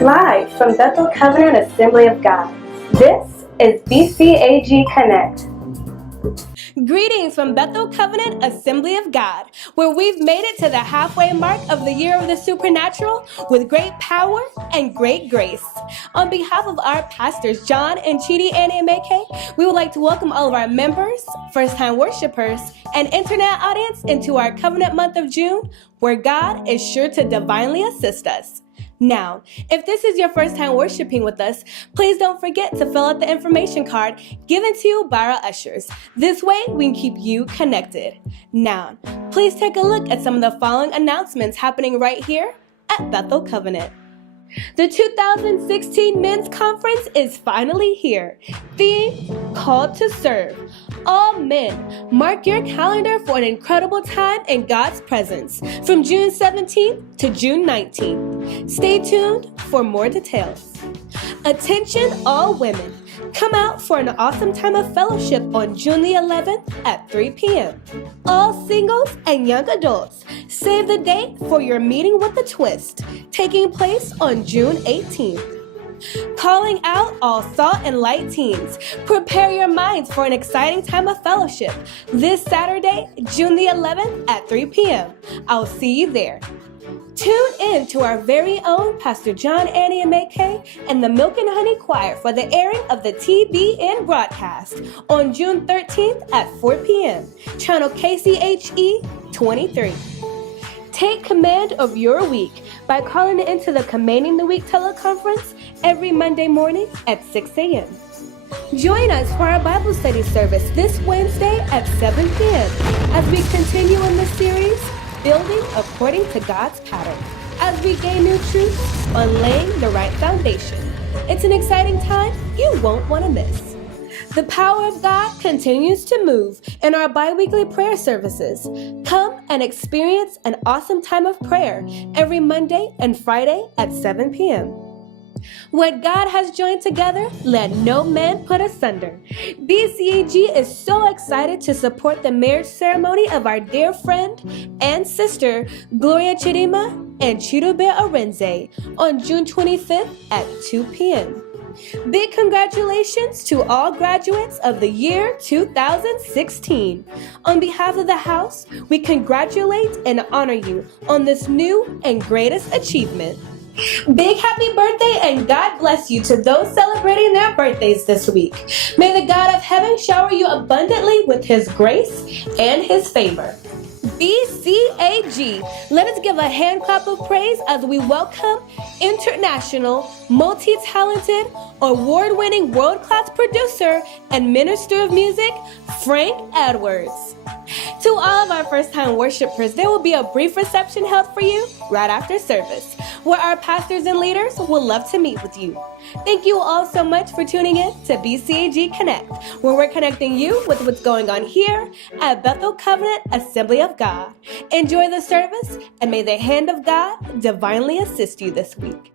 Live from Bethel Covenant Assembly of God, this is BCAG Connect. Greetings from Bethel Covenant Assembly of God, where we've made it to the halfway mark of the year of the supernatural with great power and great grace. On behalf of our pastors, John and Chidi Anyemeke, we would like to welcome all of our members, first-time worshipers, and internet audience into our covenant month of June, where God is sure to divinely assist us. Now, if this is your first time worshiping with us, please don't forget to fill out the information card given to you by our ushers. This way, we can keep you connected. Now, please take a look at some of the following announcements happening right here at Bethel Covenant. The 2016 Men's Conference is finally here. Theme, Called to Serve. All men, mark your calendar for an incredible time in God's presence from June 17th to June 19th. Stay tuned for more details. Attention all women. Come out for an awesome time of fellowship on June the 11th at 3 p.m. All singles and young adults, save the date for your meeting with a twist, taking place on June 18th. Calling out all salt and light teens. Prepare your minds for an exciting time of fellowship this Saturday, June the 11th at 3 p.m. I'll see you there. Tune in to our very own Pastor John Anyemeke and the Milk and Honey Choir for the airing of the TBN broadcast on June 13th at 4 p.m. Channel KCHE 23. Take command of your week by calling into the Commanding the Week teleconference every Monday morning at 6 a.m. Join us for our Bible study service this Wednesday at 7 p.m. as we continue in the series, Building According to God's Pattern, as we gain new truths on laying the right foundation. It's an exciting time you won't want to miss. The power of God continues to move in our bi-weekly prayer services. Come and experience an awesome time of prayer every Monday and Friday at 7 p.m. What God has joined together, let no man put asunder. BCAG is so excited to support the marriage ceremony of our dear friend and sister, Gloria Chidima and Chidube Arenze, on June 25th at 2 p.m. Big congratulations to all graduates of the year 2016. On behalf of the house, we congratulate and honor you on this new and greatest achievement. Big happy birthday and God bless you to those celebrating their birthdays this week. May the God of heaven shower you abundantly with his grace and his favor. BCAG, let us give a hand clap of praise as we welcome international, multi-talented, award-winning, world-class producer and minister of music, Frank Edwards. To all of our first-time worshipers, there will be a brief reception held for you right after service, where our pastors and leaders will love to meet with you. Thank you all so much for tuning in to BCAG Connect, where we're connecting you with what's going on here at Bethel Covenant Assembly of God. Enjoy the service, and may the hand of God divinely assist you this week.